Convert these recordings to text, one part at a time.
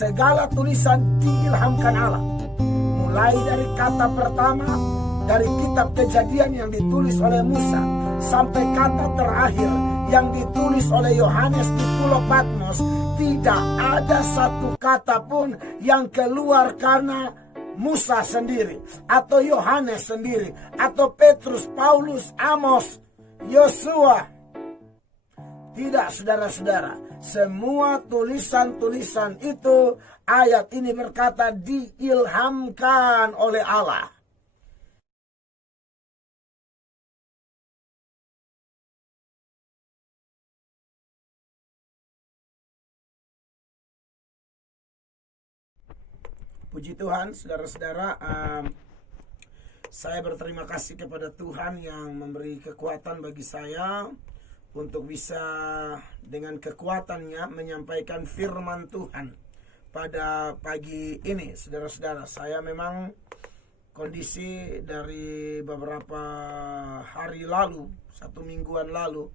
Segala tulisan diilhamkan Allah. Mulai dari kata pertama dari kitab Kejadian yang ditulis oleh Musa sampai kata terakhir yang ditulis oleh Yohanes di Pulau Patmos, tidak ada satu kata pun yang keluar karena Musa sendiri atau Yohanes sendiri atau Petrus, Paulus, Amos, Yosua. Tidak, saudara-saudara, semua tulisan-tulisan itu, ayat ini berkata diilhamkan oleh Allah. Puji Tuhan, saudara-saudara, saya berterima kasih kepada Tuhan yang memberi kekuatan bagi saya untuk bisa dengan kekuatannya menyampaikan firman Tuhan pada pagi ini. Saudara-saudara, saya memang kondisi dari beberapa hari lalu, 1 mingguan lalu,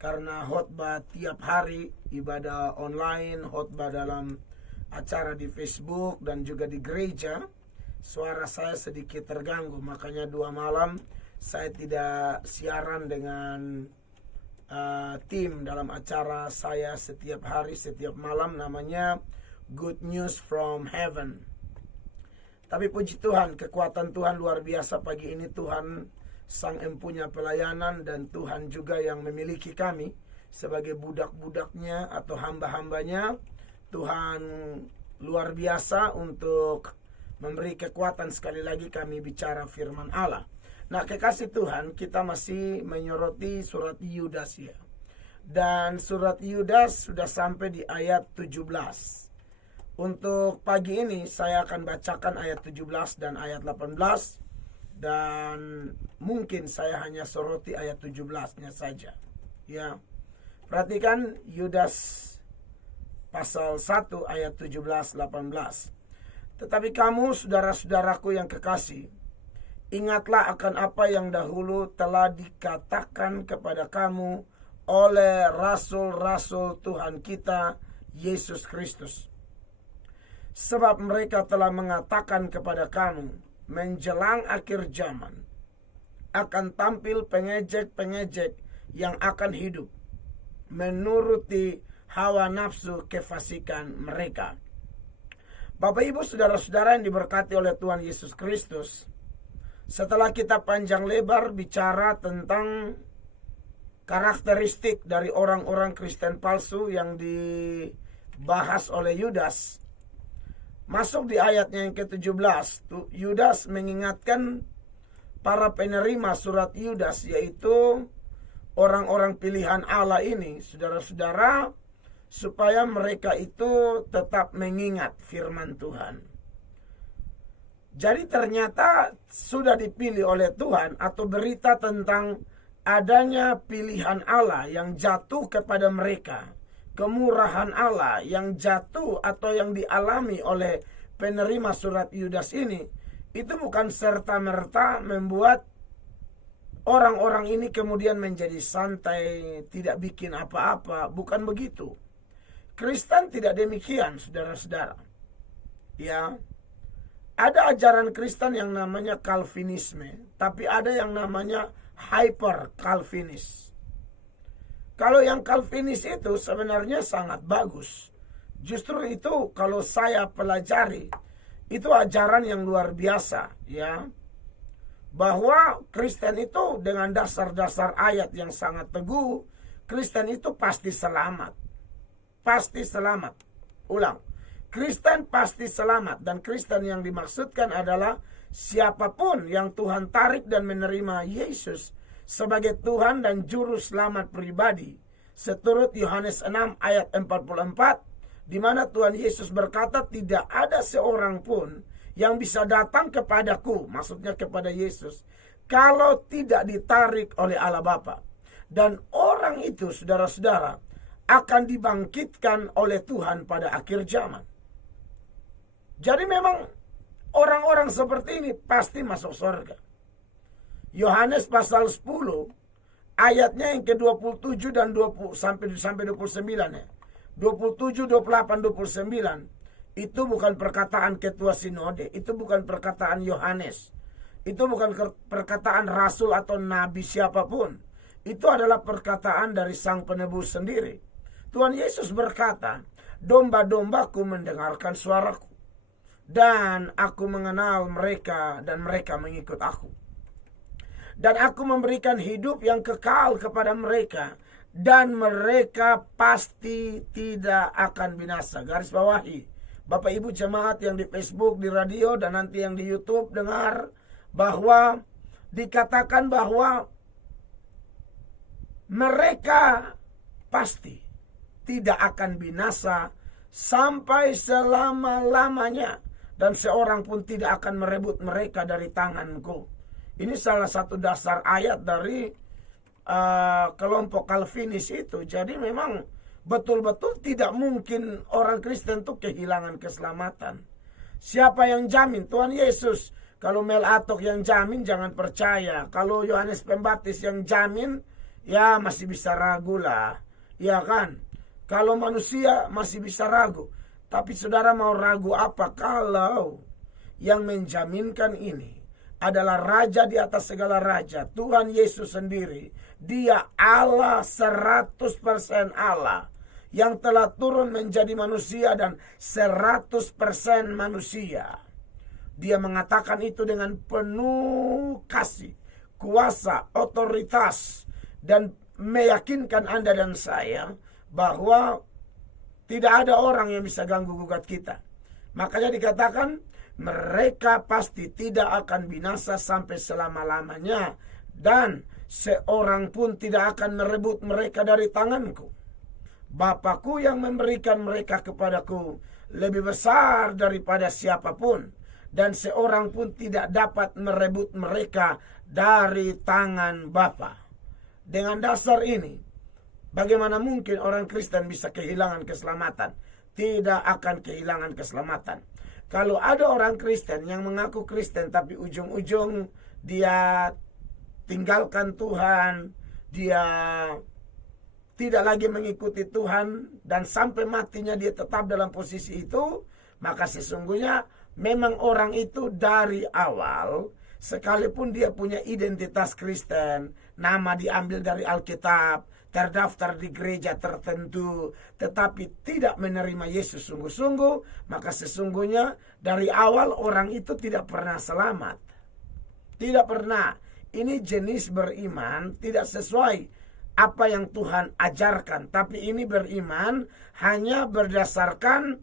karena khotbah tiap hari, ibadah online, khotbah dalam acara di Facebook dan juga di gereja, suara saya sedikit terganggu. Makanya 2 malam saya tidak siaran dengan tim dalam acara saya setiap hari, setiap malam, namanya Good News from Heaven. Tapi puji Tuhan, kekuatan Tuhan luar biasa pagi ini. Tuhan sang empunya pelayanan dan Tuhan juga yang memiliki kami sebagai budak-budaknya atau hamba-hambanya. Tuhan luar biasa untuk memberi kekuatan sekali lagi kami bicara firman Allah. Nah, kekasih Tuhan, kita masih menyoroti surat Yudas ya. Dan surat Yudas sudah sampai di ayat 17. Untuk pagi ini saya akan bacakan ayat 17 dan ayat 18. Dan mungkin saya hanya soroti ayat 17-nya saja. Ya. Perhatikan Yudas pasal 1 ayat 17-18. Tetapi kamu, saudara-saudaraku yang kekasih, ingatlah akan apa yang dahulu telah dikatakan kepada kamu oleh rasul-rasul Tuhan kita, Yesus Kristus. Sebab mereka telah mengatakan kepada kamu, menjelang akhir zaman, akan tampil pengejek-pengejek yang akan hidup, menuruti hawa nafsu kefasikan mereka. Bapak Ibu, saudara-saudara yang diberkati oleh Tuhan Yesus Kristus, setelah kita panjang lebar bicara tentang karakteristik dari orang-orang Kristen palsu yang dibahas oleh Yudas, masuk di ayatnya yang ke-17, Yudas mengingatkan para penerima surat Yudas, yaitu orang-orang pilihan Allah ini, saudara-saudara, supaya mereka itu tetap mengingat firman Tuhan. Jadi ternyata sudah dipilih oleh Tuhan, atau berita tentang adanya pilihan Allah yang jatuh kepada mereka, kemurahan Allah yang jatuh atau yang dialami oleh penerima surat Yudas ini, itu bukan serta-merta membuat orang-orang ini kemudian menjadi santai, tidak bikin apa-apa. Bukan begitu. Kristen tidak demikian, saudara-saudara. Ya. Ada ajaran Kristen yang namanya Calvinisme, tapi ada yang namanya Hyper Calvinis. Kalau yang Calvinis itu sebenarnya sangat bagus. Justru itu kalau saya pelajari, itu ajaran yang luar biasa, ya. Bahwa Kristen itu dengan dasar-dasar ayat yang sangat teguh, Kristen itu pasti selamat. Pasti selamat. Ulang. Kristen pasti selamat, dan Kristen yang dimaksudkan adalah siapapun yang Tuhan tarik dan menerima Yesus sebagai Tuhan dan Juru Selamat pribadi. Seturut Yohanes 6 ayat 44, di mana Tuhan Yesus berkata, tidak ada seorang pun yang bisa datang kepadaku, maksudnya kepada Yesus, kalau tidak ditarik oleh Allah Bapa. Dan orang itu, saudara-saudara, akan dibangkitkan oleh Tuhan pada akhir zaman. Jadi memang orang-orang seperti ini pasti masuk surga. Yohanes pasal 10 ayatnya yang ke-27 dan 20 sampai 29 ya. 27, 28, 29. Itu bukan perkataan ketua sinode, itu bukan perkataan Yohanes, itu bukan perkataan rasul atau nabi siapapun. Itu adalah perkataan dari Sang Penebus sendiri. Tuhan Yesus berkata, domba-dombaku mendengarkan suaraku, dan aku mengenal mereka, dan mereka mengikut aku. Dan aku memberikan hidup yang kekal kepada mereka, dan mereka pasti tidak akan binasa. Garis bawahi, Bapak Ibu jemaat yang di Facebook, di radio, dan nanti yang di YouTube dengar bahwa dikatakan bahwa mereka pasti tidak akan binasa sampai selama-lamanya, dan seorang pun tidak akan merebut mereka dari tanganku. Ini salah satu dasar ayat dari kelompok Calvinis itu. Jadi memang betul-betul tidak mungkin orang Kristen itu kehilangan keselamatan. Siapa yang jamin? Tuhan Yesus. Kalau Mel Atok yang jamin, jangan percaya. Kalau Yohanes Pembaptis yang jamin, ya masih bisa ragu lah. Ya kan? Kalau manusia masih bisa ragu. Tapi saudara mau ragu apa kalau yang menjaminkan ini adalah Raja di atas segala raja, Tuhan Yesus sendiri. Dia Allah, 100% Allah, yang telah turun menjadi manusia dan 100% manusia. Dia mengatakan itu dengan penuh kasih, kuasa, otoritas, dan meyakinkan Anda dan saya bahwa tidak ada orang yang bisa ganggu gugat kita. Makanya dikatakan mereka pasti tidak akan binasa sampai selama-lamanya, dan seorang pun tidak akan merebut mereka dari tanganku. Bapakku yang memberikan mereka kepadaku lebih besar daripada siapapun, dan seorang pun tidak dapat merebut mereka dari tangan Bapa. Dengan dasar ini, bagaimana mungkin orang Kristen bisa kehilangan keselamatan? Tidak akan kehilangan keselamatan. Kalau ada orang Kristen yang mengaku Kristen tapi ujung-ujung dia tinggalkan Tuhan, dia tidak lagi mengikuti Tuhan, dan sampai matinya dia tetap dalam posisi itu, maka sesungguhnya memang orang itu dari awal, sekalipun dia punya identitas Kristen, nama diambil dari Alkitab, terdaftar di gereja tertentu, tetapi tidak menerima Yesus sungguh-sungguh, maka sesungguhnya dari awal orang itu tidak pernah selamat. Tidak pernah. Ini jenis beriman tidak sesuai apa yang Tuhan ajarkan, tapi ini beriman hanya berdasarkan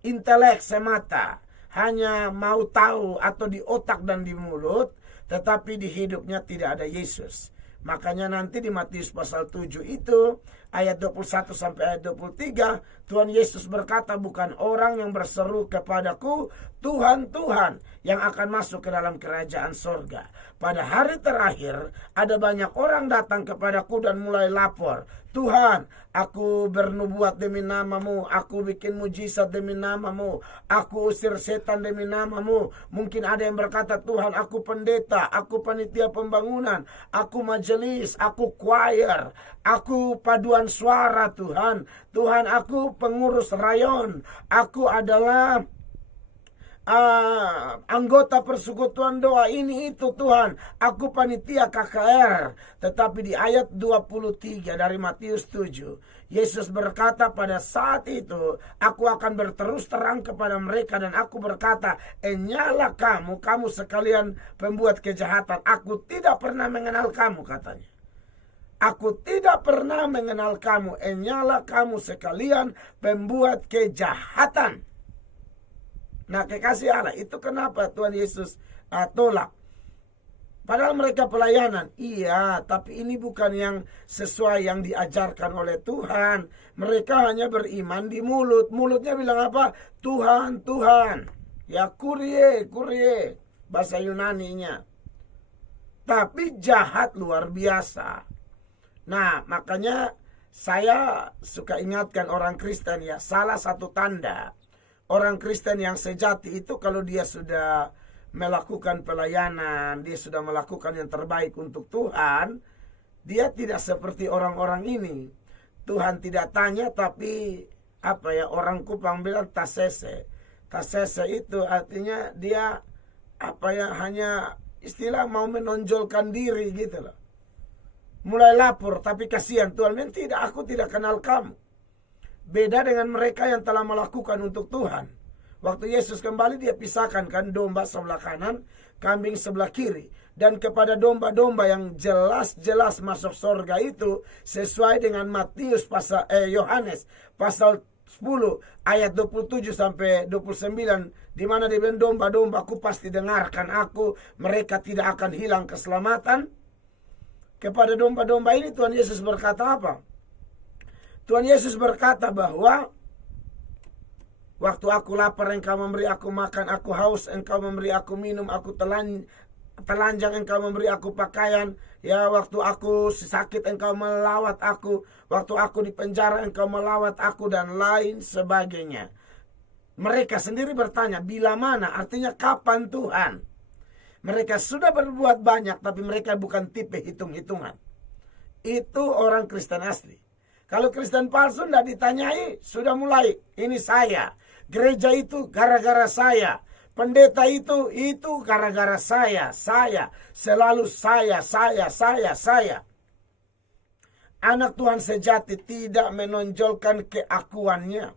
intelek semata, hanya mau tahu atau di otak dan di mulut, tetapi di hidupnya tidak ada Yesus. Makanya nanti di Matius pasal 7 itu ayat 21 sampai ayat 23, Tuhan Yesus berkata, bukan orang yang berseru kepadaku, Tuhan, Tuhan, yang akan masuk ke dalam kerajaan sorga. Pada hari terakhir ada banyak orang datang kepadaku dan mulai lapor, Tuhan, aku bernubuat demi namamu, aku bikin mujizat demi namamu, aku usir setan demi namamu. Mungkin ada yang berkata, Tuhan, aku pendeta, aku panitia pembangunan, aku majelis, aku choir, aku paduan suara Tuhan. Tuhan, aku pengurus rayon, aku adalah anggota persekutuan doa ini itu Tuhan, aku panitia KKR. Tetapi di ayat 23 dari Matius 7, Yesus berkata, pada saat itu aku akan berterus terang kepada mereka, dan aku berkata, enyalah kamu sekalian pembuat kejahatan, aku tidak pernah mengenal kamu, katanya. Aku tidak pernah mengenal kamu, enyalah kamu sekalian pembuat kejahatan. Nah, kekasih Allah, itu kenapa Tuhan Yesus tolak? Padahal mereka pelayanan. Iya, tapi ini bukan yang sesuai yang diajarkan oleh Tuhan. Mereka hanya beriman di mulut. Mulutnya bilang apa? Tuhan, Tuhan. Ya, kurie, bahasa Yunaninya. Tapi jahat luar biasa. Nah, makanya saya suka ingatkan orang Kristen ya, salah satu tanda orang Kristen yang sejati itu kalau dia sudah melakukan pelayanan, dia sudah melakukan yang terbaik untuk Tuhan, dia tidak seperti orang-orang ini. Tuhan tidak tanya, tapi orang Kupang bilang tasese. Tasese itu artinya dia hanya istilah mau menonjolkan diri gitu loh. Mulai lapor, tapi kasihan Tuhan, tidak, aku tidak kenal kamu. Beda dengan mereka yang telah melakukan untuk Tuhan. Waktu Yesus kembali, dia pisahkan kan domba sebelah kanan, kambing sebelah kiri. Dan kepada domba-domba yang jelas-jelas masuk surga itu, sesuai dengan Yohanes pasal 10 ayat 27 sampai 29, di mana dia bilang, domba-dombaku pasti dengarkan aku, mereka tidak akan hilang keselamatan. Kepada domba-domba ini Tuhan Yesus berkata apa? Tuhan Yesus berkata bahwa waktu aku lapar engkau memberi aku makan, aku haus engkau memberi aku minum, aku telanjang engkau memberi aku pakaian, ya, waktu aku sakit engkau melawat aku, waktu aku di penjara engkau melawat aku, dan lain sebagainya. Mereka sendiri bertanya, bila mana? Artinya kapan Tuhan? Mereka sudah berbuat banyak, tapi mereka bukan tipe hitung-hitungan. Itu orang Kristen asli. Kalau Kristen palsu tidak ditanyai, sudah mulai, ini saya. Gereja itu gara-gara saya. Pendeta itu gara-gara saya. Selalu saya. Anak Tuhan sejati tidak menonjolkan keakuannya.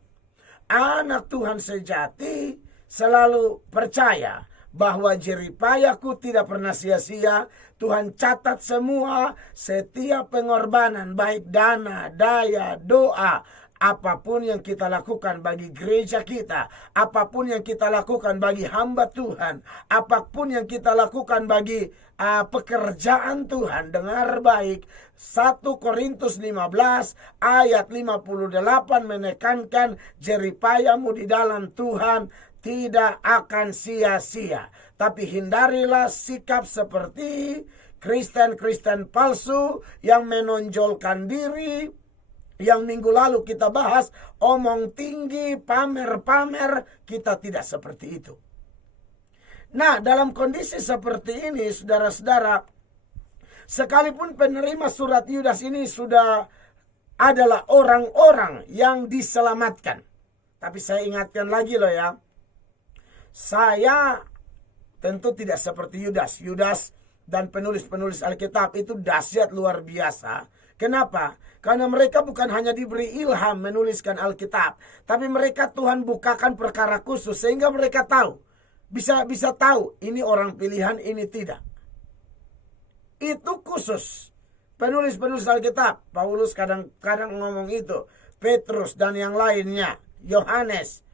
Anak Tuhan sejati selalu percaya bahwa jeripayaku tidak pernah sia-sia. Tuhan catat semua, setiap pengorbanan, baik dana, daya, doa, apapun yang kita lakukan bagi gereja kita, apapun yang kita lakukan bagi hamba Tuhan, apapun yang kita lakukan bagi pekerjaan Tuhan. Dengar baik, 1 Korintus 15 ayat 58 menekankan jeripayamu di dalam Tuhan tidak akan sia-sia. Tapi hindarilah sikap seperti Kristen-Kristen palsu yang menonjolkan diri, yang minggu lalu kita bahas, omong tinggi, pamer-pamer. Kita tidak seperti itu. Nah, dalam kondisi seperti ini, saudara-saudara, sekalipun penerima surat Yudas ini sudah adalah orang-orang yang diselamatkan, tapi saya ingatkan lagi loh ya, saya tentu tidak seperti Yudas. Yudas dan penulis-penulis Alkitab itu dahsyat luar biasa. Kenapa? Karena mereka bukan hanya diberi ilham menuliskan Alkitab, tapi mereka Tuhan bukakan perkara khusus sehingga mereka tahu, bisa tahu ini orang pilihan, ini tidak. Itu khusus penulis-penulis Alkitab. Paulus kadang-kadang ngomong itu, Petrus dan yang lainnya, Yohanes.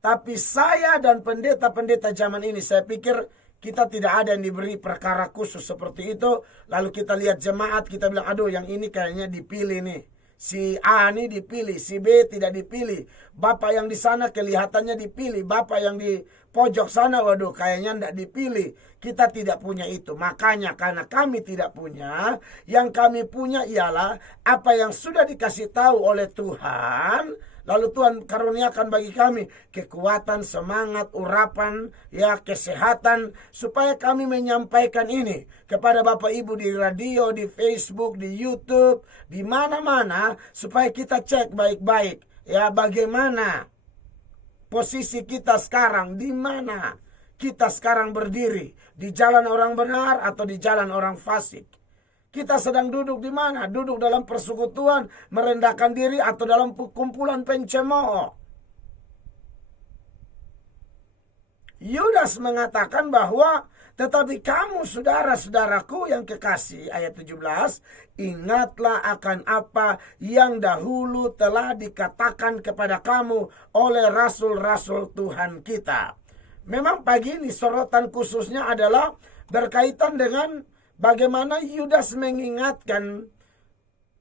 Tapi saya dan pendeta-pendeta zaman ini, saya pikir kita tidak ada yang diberi perkara khusus seperti itu. Lalu kita lihat jemaat, kita bilang, aduh yang ini kayaknya dipilih nih. Si A ini dipilih, si B tidak dipilih. Bapak yang di sana kelihatannya dipilih. Bapak yang di pojok sana, waduh kayaknya tidak dipilih. Kita tidak punya itu. Makanya karena kami tidak punya, yang kami punya ialah apa yang sudah dikasih tahu oleh Tuhan. Lalu Tuhan karuniakan bagi kami kekuatan, semangat, urapan, ya, kesehatan, supaya kami menyampaikan ini kepada Bapak Ibu di radio, di Facebook, di YouTube, di mana-mana, supaya kita cek baik-baik, ya, bagaimana posisi kita sekarang, di mana kita sekarang berdiri, di jalan orang benar atau di jalan orang fasik. Kita sedang duduk di mana? Duduk dalam persekutuan, merendahkan diri, atau dalam kumpulan pencemooh. Yudas mengatakan bahwa, tetapi kamu saudara-saudaraku yang kekasih, ayat 17, ingatlah akan apa yang dahulu telah dikatakan kepada kamu oleh rasul-rasul Tuhan kita. Memang pagi ini sorotan khususnya adalah berkaitan dengan bagaimana Yudas mengingatkan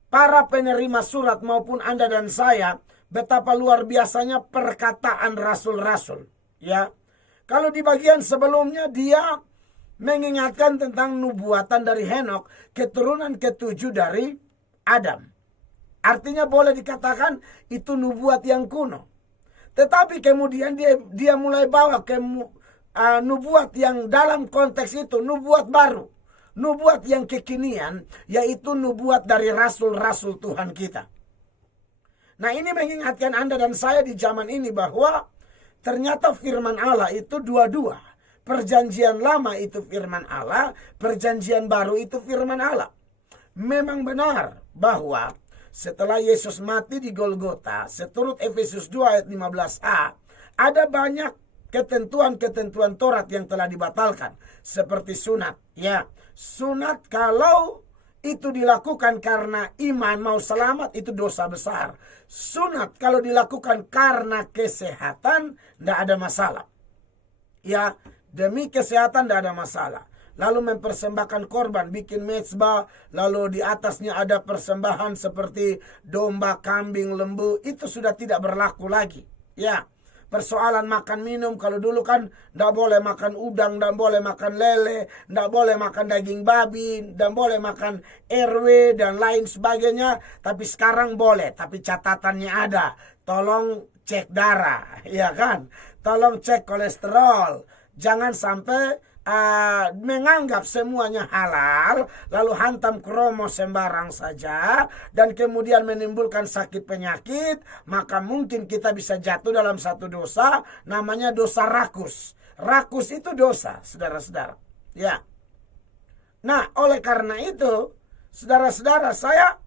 para penerima surat maupun Anda dan saya betapa luar biasanya perkataan rasul-rasul. Ya, kalau di bagian sebelumnya dia mengingatkan tentang nubuatan dari Henok, keturunan ke-7 dari Adam. Artinya boleh dikatakan itu nubuat yang kuno. Tetapi kemudian dia mulai bawa ke nubuat yang dalam konteks itu nubuat baru. Nubuat yang kekinian, yaitu nubuat dari rasul-rasul Tuhan kita. Nah, ini mengingatkan Anda dan saya di zaman ini bahwa ternyata firman Allah itu dua-dua. Perjanjian lama itu firman Allah, perjanjian baru itu firman Allah. Memang benar bahwa setelah Yesus mati di Golgota, seturut Efesus 2 ayat 15a, ada banyak ketentuan-ketentuan Taurat yang telah dibatalkan. Seperti sunat. Ya, sunat kalau itu dilakukan karena iman mau selamat, itu dosa besar. Sunat kalau dilakukan karena kesehatan, tidak ada masalah. Ya, demi kesehatan tidak ada masalah. Lalu mempersembahkan korban, bikin mezbah, lalu di atasnya ada persembahan seperti domba, kambing, lembu, itu sudah tidak berlaku lagi. Ya, persoalan makan minum, kalau dulu kan tidak boleh makan udang, tidak boleh makan lele, tidak boleh makan daging babi, tidak boleh makan RW dan lain sebagainya. Tapi sekarang boleh, tapi catatannya ada. Tolong cek darah, ya kan? Tolong cek kolesterol. Jangan sampai menganggap semuanya halal, lalu hantam kromo sembarang saja, dan kemudian menimbulkan sakit penyakit, maka mungkin kita bisa jatuh dalam satu dosa, namanya dosa rakus. Rakus itu dosa, saudara-saudara. Ya. Nah, oleh karena itu, saudara-saudara, saya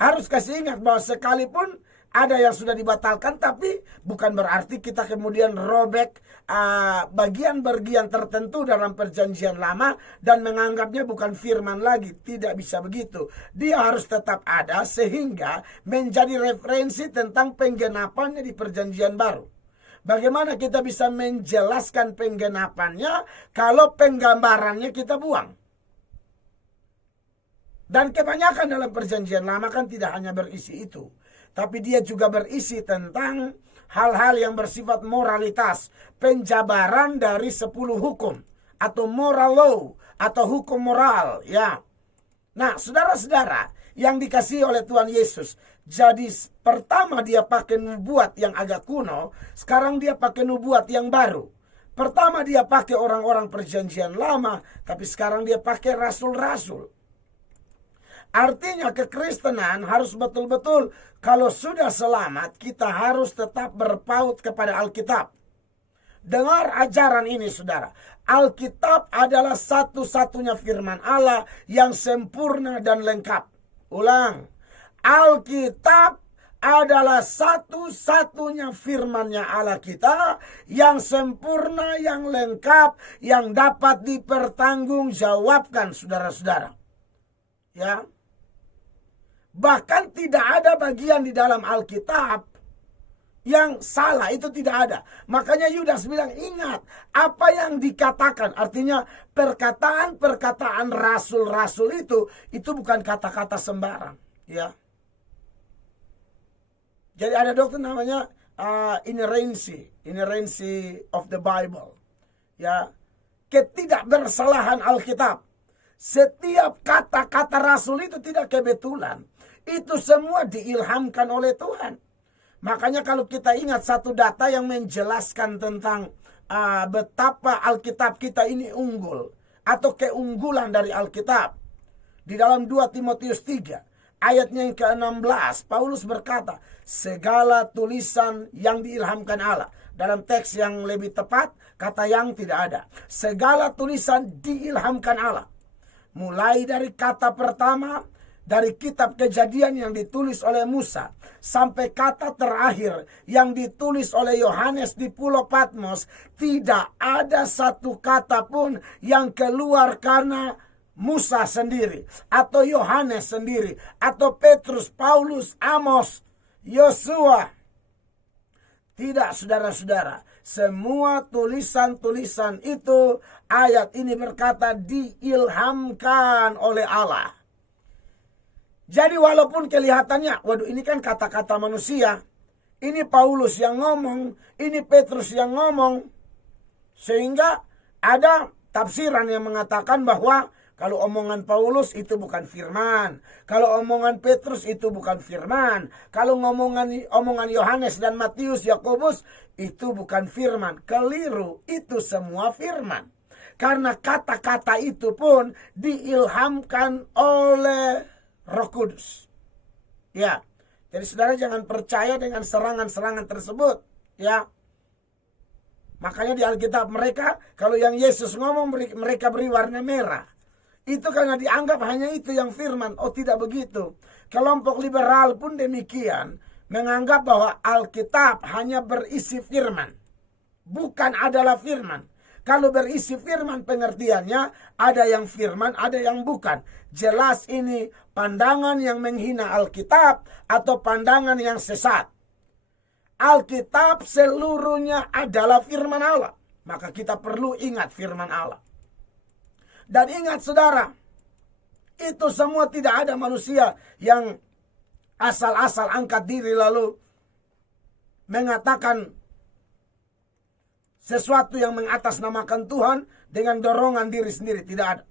harus kasih ingat bahwa sekalipun ada yang sudah dibatalkan, tapi bukan berarti kita kemudian robek bagian-bagian tertentu dalam perjanjian lama dan menganggapnya bukan firman lagi. Tidak bisa begitu. Dia harus tetap ada sehingga menjadi referensi tentang penggenapannya di perjanjian baru. Bagaimana kita bisa menjelaskan penggenapannya kalau penggambarannya kita buang? Dan kebanyakan dalam perjanjian lama kan tidak hanya berisi itu, tapi dia juga berisi tentang hal-hal yang bersifat moralitas. Penjabaran dari 10 hukum. Atau moral law. Atau hukum moral. Ya. Nah, saudara-saudara yang dikasihi oleh Tuhan Yesus. Jadi pertama dia pakai nubuat yang agak kuno. Sekarang dia pakai nubuat yang baru. Pertama dia pakai orang-orang perjanjian lama. Tapi sekarang dia pakai rasul-rasul. Artinya kekristenan harus betul-betul, kalau sudah selamat, kita harus tetap berpaut kepada Alkitab. Dengar ajaran ini, saudara. Alkitab adalah satu-satunya firman Allah yang sempurna dan lengkap. Ulang. Alkitab adalah satu-satunya firman-Nya Allah kita yang sempurna, yang lengkap, yang dapat dipertanggungjawabkan, saudara-saudara. Ya. Bahkan tidak ada bagian di dalam Alkitab yang salah, itu tidak ada. Makanya Yudas bilang, ingat apa yang dikatakan. Artinya perkataan-perkataan rasul-rasul itu bukan kata-kata sembarang. Ya. Jadi ada dokter namanya inerrancy of the Bible. Ya. Ketidakbersalahan Alkitab. Setiap kata-kata rasul itu tidak kebetulan. Itu semua diilhamkan oleh Tuhan. Makanya kalau kita ingat satu data yang menjelaskan tentang betapa Alkitab kita ini unggul. Atau keunggulan dari Alkitab. Di dalam 2 Timotius 3 ayatnya yang ke-16. Paulus berkata, segala tulisan yang diilhamkan Allah. Dalam teks yang lebih tepat, kata yang tidak ada. Segala tulisan diilhamkan Allah. Mulai dari kata pertama, dari kitab Kejadian yang ditulis oleh Musa, sampai kata terakhir yang ditulis oleh Yohanes di Pulau Patmos, tidak ada satu kata pun yang keluar karena Musa sendiri, atau Yohanes sendiri, atau Petrus, Paulus, Amos, Yosua. Tidak, saudara-saudara. Semua tulisan-tulisan itu, ayat ini berkata diilhamkan oleh Allah. Jadi walaupun kelihatannya, waduh ini kan kata-kata manusia. Ini Paulus yang ngomong, ini Petrus yang ngomong. Sehingga ada tafsiran yang mengatakan bahwa kalau omongan Paulus itu bukan firman. Kalau omongan Petrus itu bukan firman. Kalau omongan Yohanes dan Matius, Yakobus itu bukan firman. Keliru, itu semua firman. Karena kata-kata itu pun diilhamkan oleh Roh Kudus. Ya. Jadi saudara jangan percaya dengan serangan-serangan tersebut, ya. Makanya di Alkitab mereka, kalau yang Yesus ngomong mereka beri warna merah. Itu karena dianggap hanya itu yang firman. Oh, tidak begitu. Kelompok liberal pun demikian, menganggap bahwa Alkitab hanya berisi firman, bukan adalah firman. Kalau berisi firman pengertiannya, ada yang firman, ada yang bukan. Jelas ini pandangan yang menghina Alkitab atau pandangan yang sesat. Alkitab seluruhnya adalah firman Allah. Maka kita perlu ingat firman Allah. Dan ingat saudara, itu semua tidak ada manusia yang asal-asal angkat diri lalu mengatakan sesuatu yang mengatasnamakan Tuhan dengan dorongan diri sendiri. Tidak ada.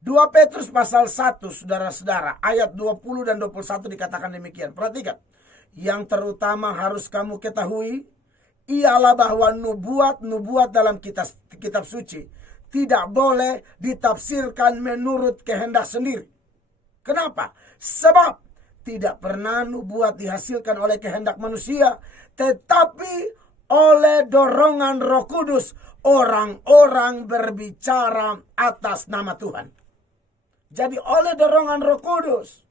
2 Petrus pasal 1, saudara-saudara, ayat 20 dan 21 dikatakan demikian. Perhatikan. Yang terutama harus kamu ketahui, ialah bahwa nubuat dalam kitab suci tidak boleh ditafsirkan menurut kehendak sendiri. Kenapa? Sebab tidak pernah nubuat dihasilkan oleh kehendak manusia, tetapi oleh dorongan Roh Kudus orang-orang berbicara atas nama Tuhan. Jadi oleh dorongan Roh Kudus.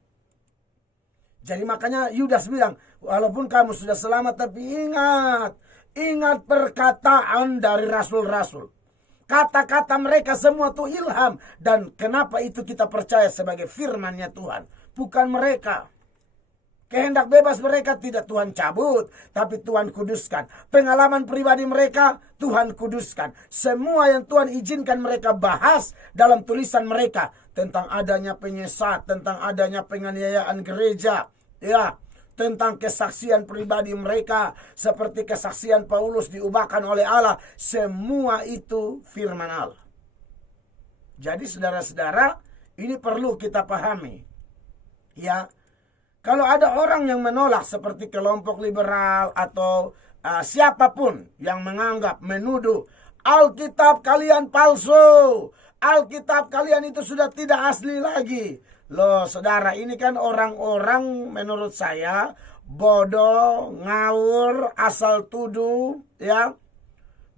Jadi makanya Yudas bilang, walaupun kamu sudah selamat, tapi ingat perkataan dari rasul-rasul. Kata-kata mereka semua itu ilham. Dan kenapa itu kita percaya sebagai firman-Nya Tuhan? Bukan mereka. Kehendak bebas mereka tidak Tuhan cabut, tapi Tuhan kuduskan. Pengalaman pribadi mereka Tuhan kuduskan. Semua yang Tuhan izinkan mereka bahas dalam tulisan mereka. Tentang adanya penyesat, tentang adanya penganiayaan gereja. Ya, tentang kesaksian pribadi mereka, seperti kesaksian Paulus diubahkan oleh Allah. Semua itu firman Allah. Jadi saudara-saudara, ini perlu kita pahami. Ya, kalau ada orang yang menolak seperti kelompok liberal atau siapapun yang menganggap, menuduh, Alkitab kalian palsu, Alkitab kalian itu sudah tidak asli lagi. Loh saudara, ini kan orang-orang menurut saya bodoh, ngawur, asal tuduh, ya.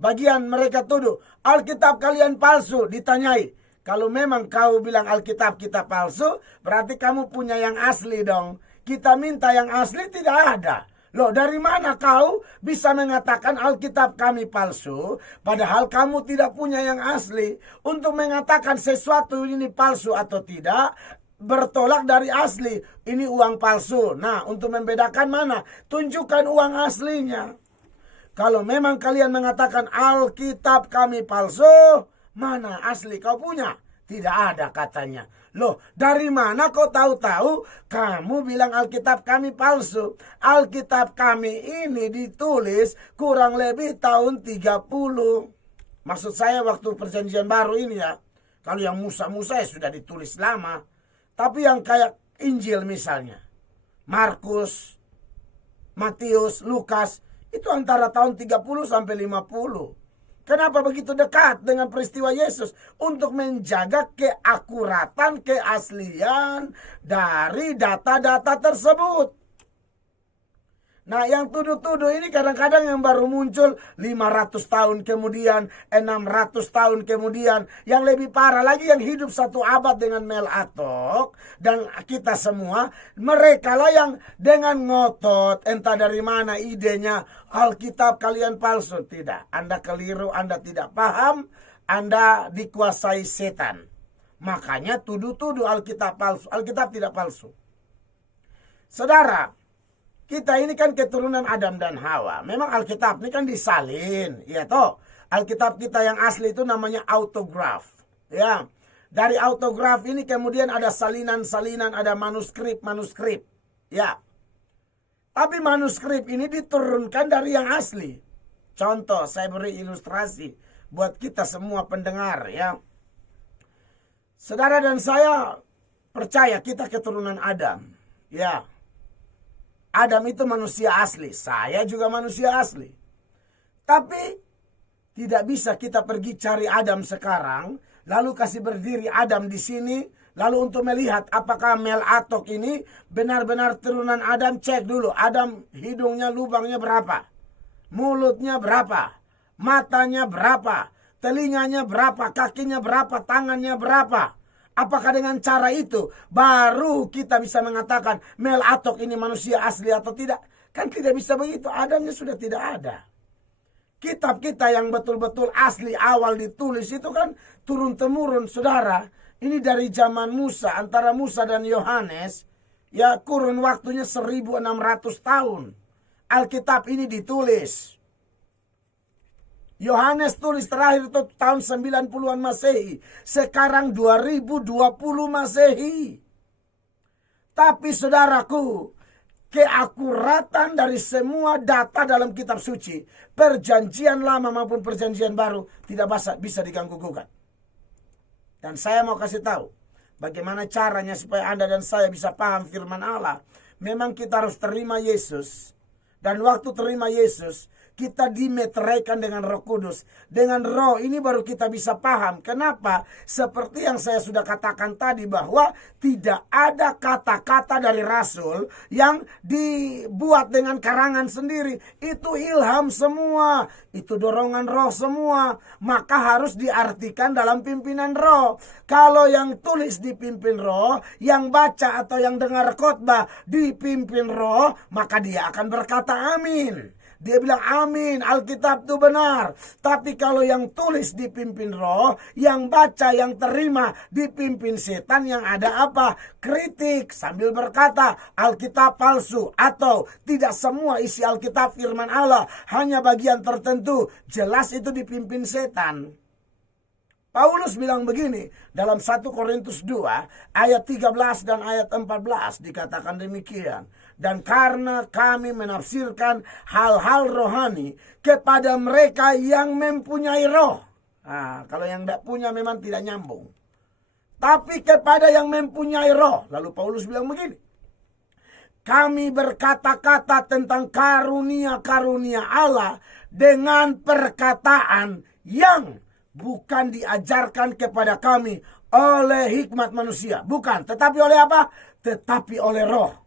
Bagian mereka tuduh, Alkitab kalian palsu, ditanyai. Kalau memang kau bilang Alkitab kita palsu, berarti kamu punya yang asli dong. Kita minta yang asli tidak ada. Loh, dari mana kau bisa mengatakan Alkitab kami palsu, padahal kamu tidak punya yang asli? Untuk mengatakan sesuatu ini palsu atau tidak, bertolak dari asli. Ini uang palsu. Nah, untuk membedakan mana? Tunjukkan uang aslinya. Kalau memang kalian mengatakan Alkitab kami palsu, mana asli kau punya? Tidak ada katanya. Loh, dari mana kau tahu-tahu kamu bilang Alkitab kami palsu? Alkitab kami ini ditulis kurang lebih tahun 30. Maksud saya waktu perjanjian baru ini ya. Kalau yang Musa-Musa ya sudah ditulis lama. Tapi yang kayak Injil misalnya, Markus, Matius, Lukas, itu antara tahun 30 sampai 50. Kenapa begitu dekat dengan peristiwa Yesus? Untuk menjaga keakuratan, keaslian dari data-data tersebut. Nah, yang tuduh-tuduh ini kadang-kadang yang baru muncul 500 tahun kemudian, 600 tahun kemudian. Yang lebih parah lagi yang hidup 1 abad dengan Mel Atok dan kita semua. Mereka lah yang dengan ngotot, entah dari mana idenya, Alkitab kalian palsu. Tidak, Anda keliru, Anda tidak paham, Anda dikuasai setan. Makanya tuduh-tuduh Alkitab palsu. Alkitab tidak palsu. Saudara, kita ini kan keturunan Adam dan Hawa. Memang Alkitab ini kan disalin, ya toh. Alkitab kita yang asli itu namanya autograf, ya. Dari autograf ini kemudian ada salinan-salinan, ada manuskrip, ya. Tapi manuskrip ini diturunkan dari yang asli. Contoh, saya beri ilustrasi buat kita semua pendengar, ya. Saudara dan saya percaya kita keturunan Adam, ya. Adam itu manusia asli, saya juga manusia asli. Tapi tidak bisa kita pergi cari Adam sekarang, lalu kasih berdiri Adam di sini, Lalu untuk melihat apakah Melatok ini benar-benar turunan Adam, cek dulu. Adam hidungnya, lubangnya berapa? Mulutnya berapa? Matanya berapa? Telinganya berapa? Kakinya berapa? Tangannya berapa? Apakah dengan cara itu baru kita bisa mengatakan Melatok ini manusia asli atau tidak? Kan tidak bisa begitu. Adamnya sudah tidak ada. Kitab kita yang betul-betul asli awal ditulis itu kan turun-temurun, saudara. Ini dari zaman Musa, antara Musa dan Yohanes, ya kurun waktunya 1600 tahun. Alkitab ini ditulis. Yohanes tulis terakhir itu tahun 90-an Masehi. Sekarang 2020 Masehi. Tapi saudaraku, keakuratan dari semua data dalam kitab suci, perjanjian lama maupun perjanjian baru, tidak bisa diganggu-gugat. Dan saya mau kasih tahu bagaimana caranya supaya Anda dan saya bisa paham firman Allah. Memang kita harus terima Yesus. Dan waktu terima Yesus, kita dimeteraikan dengan Roh Kudus. Dengan Roh ini baru kita bisa paham. Kenapa? Seperti yang saya sudah katakan tadi, bahwa tidak ada kata-kata dari Rasul yang dibuat dengan karangan sendiri. Itu ilham semua. Itu dorongan Roh semua. Maka harus diartikan dalam pimpinan Roh. Kalau yang tulis dipimpin Roh, yang baca atau yang dengar khotbah dipimpin Roh, maka dia akan berkata amin. Dia bilang amin, Alkitab itu benar. Tapi kalau yang tulis dipimpin Roh, yang baca, yang terima dipimpin setan, yang ada apa? Kritik sambil berkata Alkitab palsu, atau tidak semua isi Alkitab firman Allah, hanya bagian tertentu. Jelas itu dipimpin setan. Paulus bilang begini dalam 1 Korintus 2 ayat 13 dan ayat 14, dikatakan demikian. Dan karena kami menafsirkan hal-hal rohani kepada mereka yang mempunyai roh. Nah, kalau yang tidak punya memang tidak nyambung. Tapi kepada yang mempunyai roh. Lalu Paulus bilang begini. Kami berkata-kata tentang karunia-karunia Allah dengan perkataan yang bukan diajarkan kepada kami oleh hikmat manusia. Bukan, tetapi oleh apa? Tetapi oleh roh.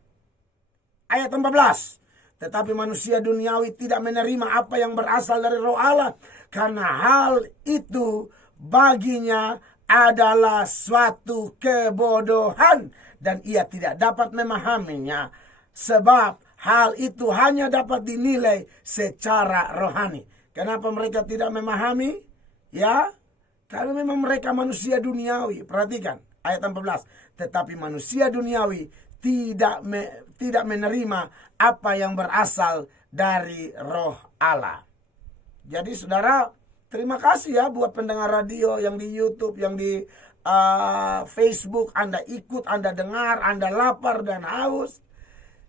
Ayat 14. Tetapi manusia duniawi tidak menerima apa yang berasal dari Roh Allah, karena hal itu baginya adalah suatu kebodohan dan ia tidak dapat memahaminya, sebab hal itu hanya dapat dinilai secara rohani. Kenapa mereka tidak memahami? Ya, karena memang mereka manusia duniawi. Perhatikan ayat 14. Tetapi manusia duniawi tidak menerima apa yang berasal dari Roh Allah. Jadi saudara, terima kasih ya buat pendengar radio yang di YouTube, yang di Facebook. Anda ikut, Anda dengar, Anda lapar dan haus.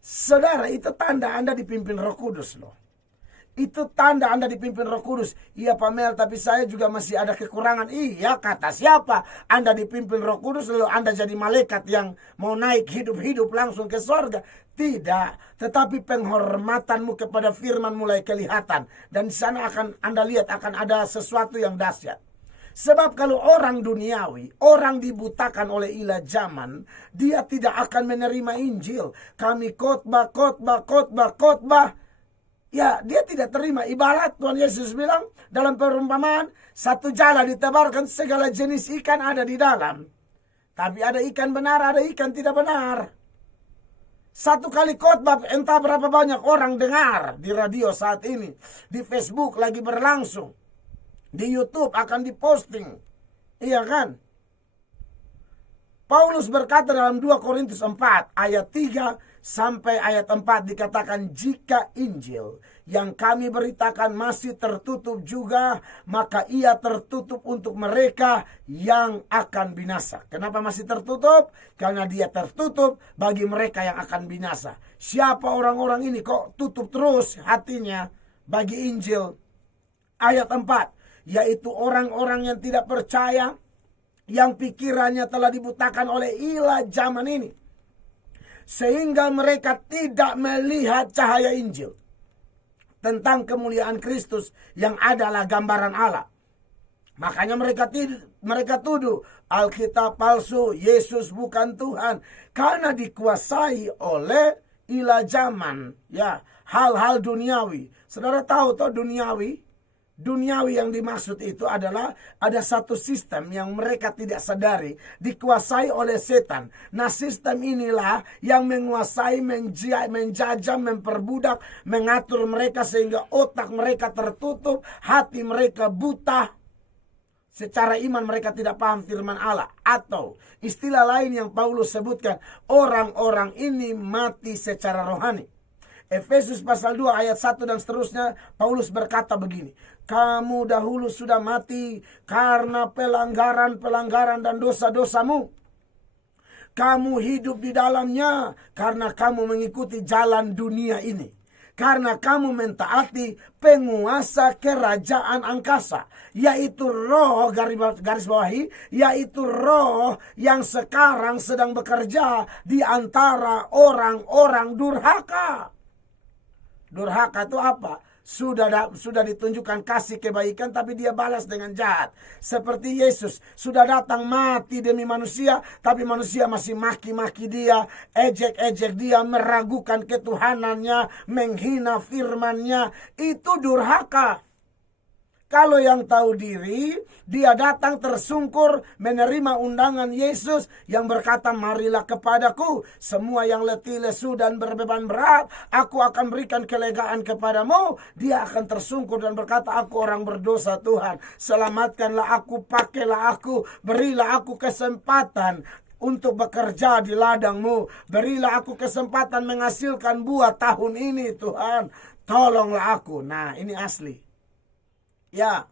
Saudara, itu tanda Anda dipimpin Roh Kudus loh. Itu tanda Anda dipimpin Roh Kudus. Iya Pak Mel, tapi saya juga masih ada kekurangan. Iya, kata siapa? Anda dipimpin Roh Kudus lalu Anda jadi malaikat yang mau naik hidup-hidup langsung ke sorga. Tidak, tetapi penghormatanmu kepada firman mulai kelihatan. Dan di sana akan Anda lihat akan ada sesuatu yang dahsyat. Sebab kalau orang duniawi, orang dibutakan oleh ilah zaman, dia tidak akan menerima Injil. Kami khotbah. Ya, dia tidak terima. Ibarat Tuhan Yesus bilang dalam perumpamaan, satu jala ditebarkan, segala jenis ikan ada di dalam. Tapi ada ikan benar, ada ikan tidak benar. Satu kali khotbah, entah berapa banyak orang dengar di radio saat ini. Di Facebook lagi berlangsung. Di YouTube akan diposting. Iya kan? Paulus berkata dalam 2 Korintus 4 ayat 3 sampai ayat 4 dikatakan, jika Injil yang kami beritakan masih tertutup juga, maka ia tertutup untuk mereka yang akan binasa. Kenapa masih tertutup? Karena dia tertutup bagi mereka yang akan binasa. Siapa orang-orang ini kok tutup terus hatinya bagi Injil? Ayat 4, yaitu orang-orang yang tidak percaya, yang pikirannya telah dibutakan oleh ilah zaman ini, sehingga mereka tidak melihat cahaya Injil tentang kemuliaan Kristus yang adalah gambaran Allah. Makanya mereka tuduh Alkitab palsu, Yesus bukan Tuhan, karena dikuasai oleh ilah zaman, ya, hal-hal duniawi. Saudara tahu toh duniawi yang dimaksud itu adalah ada satu sistem yang mereka tidak sadari dikuasai oleh setan. Nah, sistem inilah yang menguasai, menjajah, memperbudak, mengatur mereka sehingga otak mereka tertutup, hati mereka buta. Secara iman mereka tidak paham firman Allah. Atau istilah lain yang Paulus sebutkan, orang-orang ini mati secara rohani. Efesus pasal 2 ayat 1 dan seterusnya, Paulus berkata begini, kamu dahulu sudah mati karena pelanggaran dan dosa-dosamu. Kamu hidup di dalamnya karena kamu mengikuti jalan dunia ini. Karena kamu mentaati penguasa kerajaan angkasa, yaitu roh, garis bawahi, yaitu roh yang sekarang sedang bekerja di antara orang-orang durhaka. Durhaka itu apa? Sudah ditunjukkan kasih kebaikan, tapi dia balas dengan jahat. Seperti Yesus sudah datang mati demi manusia, tapi manusia masih maki-maki dia, ejek-ejek dia, meragukan ketuhanannya, menghina firman-Nya. Itu durhaka. Kalau yang tahu diri, dia datang tersungkur menerima undangan Yesus yang berkata, marilah kepadaku semua yang letih, lesu dan berbeban berat, aku akan berikan kelegaan kepadamu. Dia akan tersungkur dan berkata, aku orang berdosa Tuhan, selamatkanlah aku, pakailah aku, berilah aku kesempatan untuk bekerja di ladang-Mu. Berilah aku kesempatan menghasilkan buah tahun ini Tuhan, tolonglah aku. Nah, ini asli. Ya,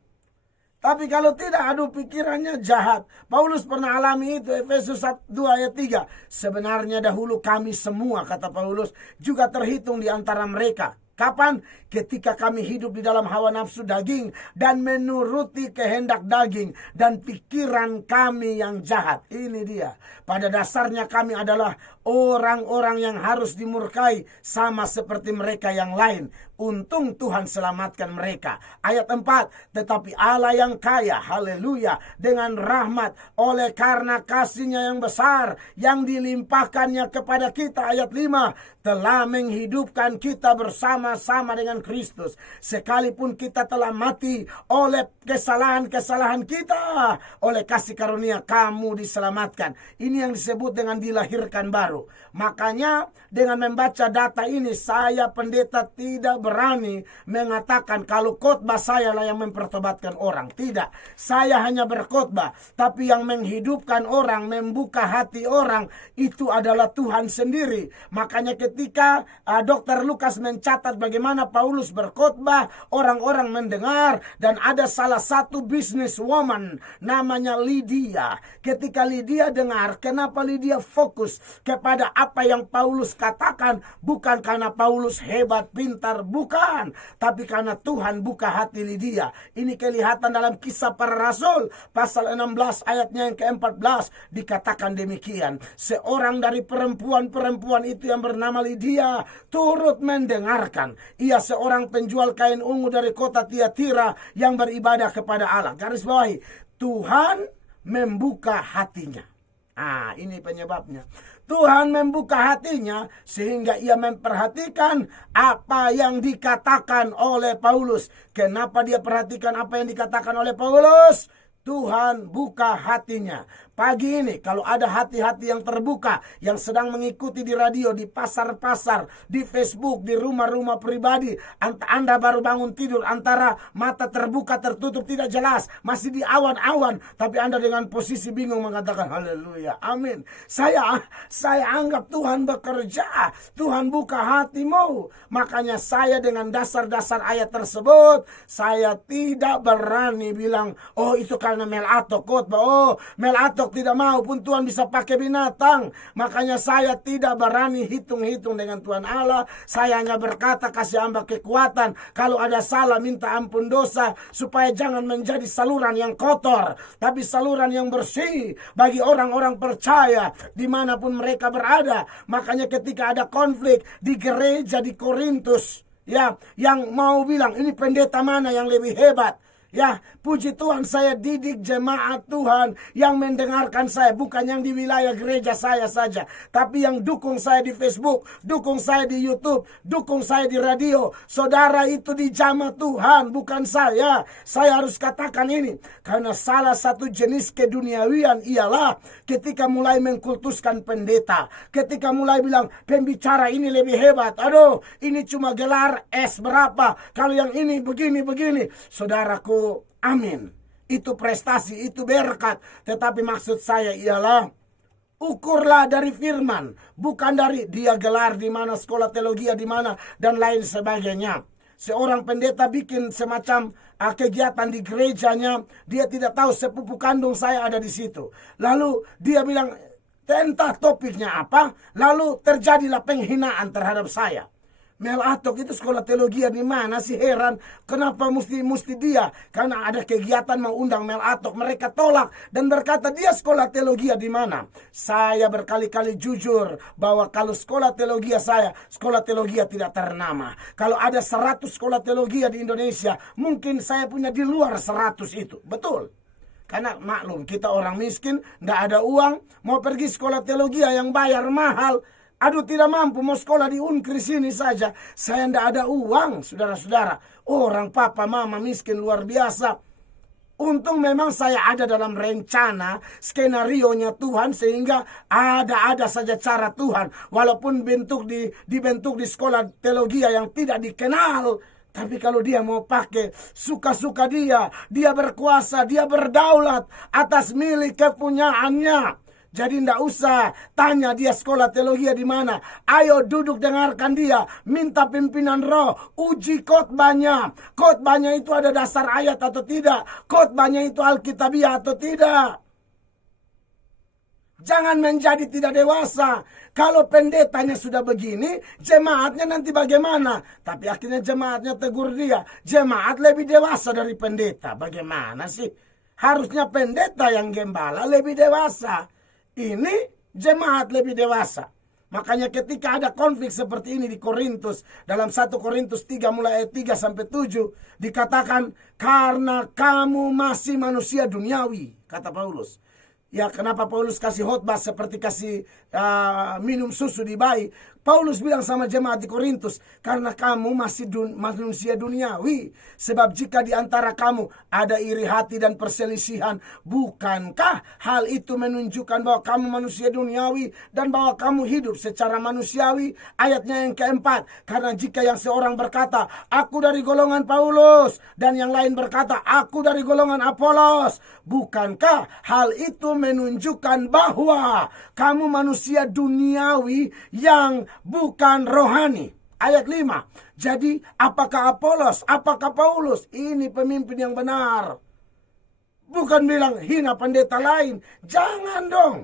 tapi kalau tidak, aduh pikirannya jahat. Paulus pernah alami itu, Efesus 2 ayat 3. Sebenarnya dahulu kami semua, kata Paulus, juga terhitung di antara mereka. Kapan? Ketika kami hidup di dalam hawa nafsu daging dan menuruti kehendak daging dan pikiran kami yang jahat. Ini dia. Pada dasarnya kami adalah orang-orang yang harus dimurkai sama seperti mereka yang lain. Untung Tuhan selamatkan mereka. Ayat 4. Tetapi Allah yang kaya, haleluya, dengan rahmat oleh karena kasih-Nya yang besar yang dilimpahkannya kepada kita. Ayat 5. Telah menghidupkan kita bersama-sama dengan Kristus, sekalipun kita telah mati oleh kesalahan-kesalahan kita, oleh kasih karunia kamu diselamatkan. Ini yang disebut dengan dilahirkan baru. Makanya dengan membaca data ini, saya pendeta tidak berani mengatakan kalau khotbah saya lah yang mempertobatkan orang. Tidak, saya hanya berkhotbah, tapi yang menghidupkan orang, membuka hati orang, itu adalah Tuhan sendiri. Makanya ketika Dr. Lukas mencatat bagaimana Paulus berkhotbah, orang-orang mendengar, dan ada salah satu businesswoman namanya Lydia. Ketika Lydia dengar, kenapa Lydia fokus kepada apa yang Paulus katakan? Bukan karena Paulus hebat, pintar, bukan, tapi karena Tuhan buka hati Lydia. Ini kelihatan dalam Kisah Para Rasul pasal 16 ayatnya yang ke-14, dikatakan demikian. Seorang dari perempuan-perempuan itu yang bernama Lydia turut mendengarkan. Ia seorang penjual kain ungu dari kota Tiatira yang beribadah kepada Allah. Garis bawahi, Tuhan membuka hatinya. Ini penyebabnya. Tuhan membuka hatinya sehingga ia memperhatikan apa yang dikatakan oleh Paulus. Kenapa dia perhatikan apa yang dikatakan oleh Paulus? Tuhan buka hatinya. Pagi ini kalau ada hati-hati yang terbuka, yang sedang mengikuti di radio, di pasar-pasar, di Facebook, di rumah-rumah pribadi, Anda baru bangun tidur, antara mata terbuka, tertutup, tidak jelas, masih di awan-awan, tapi Anda dengan posisi bingung mengatakan haleluya, amin. Saya anggap Tuhan bekerja, Tuhan buka hatimu. Makanya saya dengan dasar-dasar ayat tersebut, saya tidak berani bilang, oh itu karena Melato khotbah, oh Melato tidak mau pun Tuhan bisa pakai binatang. Makanya saya tidak berani hitung-hitung dengan Tuhan Allah. Saya hanya berkata, kasih hamba kekuatan, kalau ada salah minta ampun dosa, supaya jangan menjadi saluran yang kotor, tapi saluran yang bersih bagi orang-orang percaya dimanapun mereka berada. Makanya ketika ada konflik di gereja di Korintus, ya, yang mau bilang ini pendeta mana yang lebih hebat, Ya, puji Tuhan, saya didik jemaat Tuhan yang mendengarkan saya, bukan yang di wilayah gereja saya saja, tapi yang dukung saya di Facebook, dukung saya di YouTube, dukung saya di radio. Saudara, itu di jamaah Tuhan, bukan saya. Saya harus katakan ini, karena salah satu jenis keduniawian ialah ketika mulai mengkultuskan pendeta, ketika mulai bilang pembicara ini lebih hebat, aduh ini cuma gelar S berapa, kalau yang ini begini. Saudaraku, amin. Itu prestasi, itu berkat. Tetapi maksud saya ialah ukurlah dari firman, bukan dari dia gelar di mana, sekolah teologi di mana, dan lain sebagainya. Seorang pendeta bikin semacam kegiatan di gerejanya, dia tidak tahu sepupu kandung saya ada di situ. Lalu dia bilang, entah topiknya apa, lalu terjadilah penghinaan terhadap saya. Mel Atok itu sekolah teologi di mana sih, heran kenapa mesti dia, karena ada kegiatan mau undang Mel Atok, mereka tolak dan berkata dia sekolah teologi di mana. Saya berkali-kali jujur bahwa kalau sekolah teologi tidak ternama. Kalau ada 100 sekolah teologi di Indonesia, mungkin saya punya di luar 100 itu, betul. Karena maklum, kita orang miskin, tidak ada uang, mau pergi sekolah teologi yang bayar mahal. Aduh, tidak mampu, mau sekolah di Unkri sini saja. Saya tidak ada uang, saudara-saudara. Orang papa mama miskin luar biasa. Untung memang saya ada dalam rencana skenario-nya Tuhan, sehingga ada saja cara Tuhan. Walaupun dibentuk di sekolah teologi yang tidak dikenal. Tapi kalau dia mau pakai, suka-suka dia berkuasa, dia berdaulat atas milik kepunyaannya. Jadi tidak usah tanya dia sekolah teologi di mana. Ayo duduk dengarkan dia. Minta pimpinan roh. Uji khotbahnya. Khotbahnya itu ada dasar ayat atau tidak. Khotbahnya itu alkitabiah atau tidak. Jangan menjadi tidak dewasa. Kalau pendetanya sudah begini, jemaatnya nanti bagaimana? Tapi akhirnya jemaatnya tegur dia. Jemaat lebih dewasa dari pendeta. Bagaimana sih? Harusnya pendeta yang gembala lebih dewasa. Ini jemaat lebih dewasa. Makanya ketika ada konflik seperti ini di Korintus, dalam 1 Korintus 3 mulai ayat 3 sampai 7 dikatakan, karena kamu masih manusia duniawi, kata Paulus. Ya, kenapa Paulus kasih khotbah seperti kasih minum susu di bayi? Paulus bilang sama jemaat di Korintus, karena kamu masih manusia duniawi. Sebab jika di antara kamu ada iri hati dan perselisihan, bukankah hal itu menunjukkan bahwa kamu manusia duniawi dan bahwa kamu hidup secara manusiawi? Ayatnya yang keempat, karena jika yang seorang berkata, aku dari golongan Paulus, dan yang lain berkata, aku dari golongan Apolos, bukankah hal itu menunjukkan bahwa kamu manusia duniawi yang bukan rohani? Ayat 5. Jadi apakah Apolos, apakah Paulus? Ini pemimpin yang benar. Bukan bilang hina pendeta lain. Jangan dong.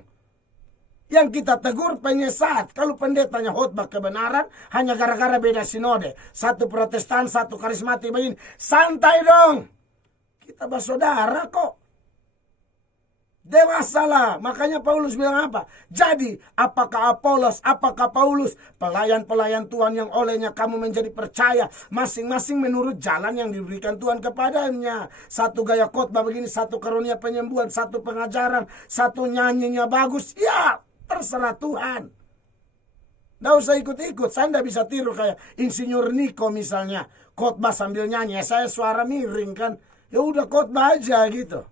Yang kita tegur penyesat. Kalau pendetanya khotbah kebenaran, hanya gara-gara beda sinode. Satu Protestan, satu karismatik begini. Santai dong. Kita bersaudara kok. Dewasalah. Makanya Paulus bilang apa? Jadi apakah Apolos, apakah Paulus, pelayan-pelayan Tuhan yang olehnya kamu menjadi percaya, masing-masing menurut jalan yang diberikan Tuhan kepadanya. Satu gaya khotbah begini, satu karunia penyembuhan, satu pengajaran, satu nyanyinya bagus. Ya, terserah Tuhan. Nggak usah ikut-ikut. Saya nggak bisa tiru kayak Insinyur Niko misalnya, khotbah sambil nyanyi. Saya suara miring kan. Ya udah khotbah aja gitu.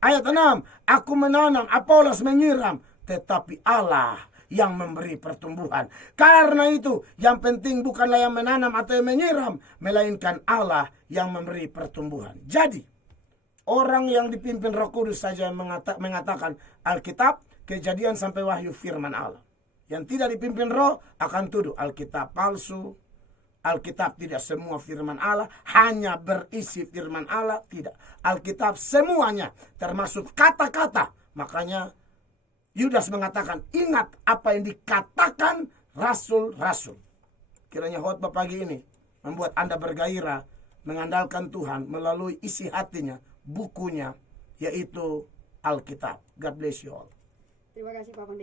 Ayat 6, aku menanam, Apolos menyiram, tetapi Allah yang memberi pertumbuhan. Karena itu, yang penting bukanlah yang menanam atau yang menyiram, melainkan Allah yang memberi pertumbuhan. Jadi, orang yang dipimpin Roh Kudus saja mengatakan Alkitab, Kejadian sampai Wahyu firman Allah. Yang tidak dipimpin Roh akan tuduh Alkitab palsu, Alkitab tidak semua firman Allah, hanya berisi firman Allah, tidak. Alkitab semuanya, termasuk kata-kata. Makanya Yudas mengatakan, ingat apa yang dikatakan rasul-rasul. Kiranya khotbah pagi ini membuat Anda bergairah, mengandalkan Tuhan melalui isi hatinya, bukunya, yaitu Alkitab. God bless you all. Terima kasih Pak Pendeta.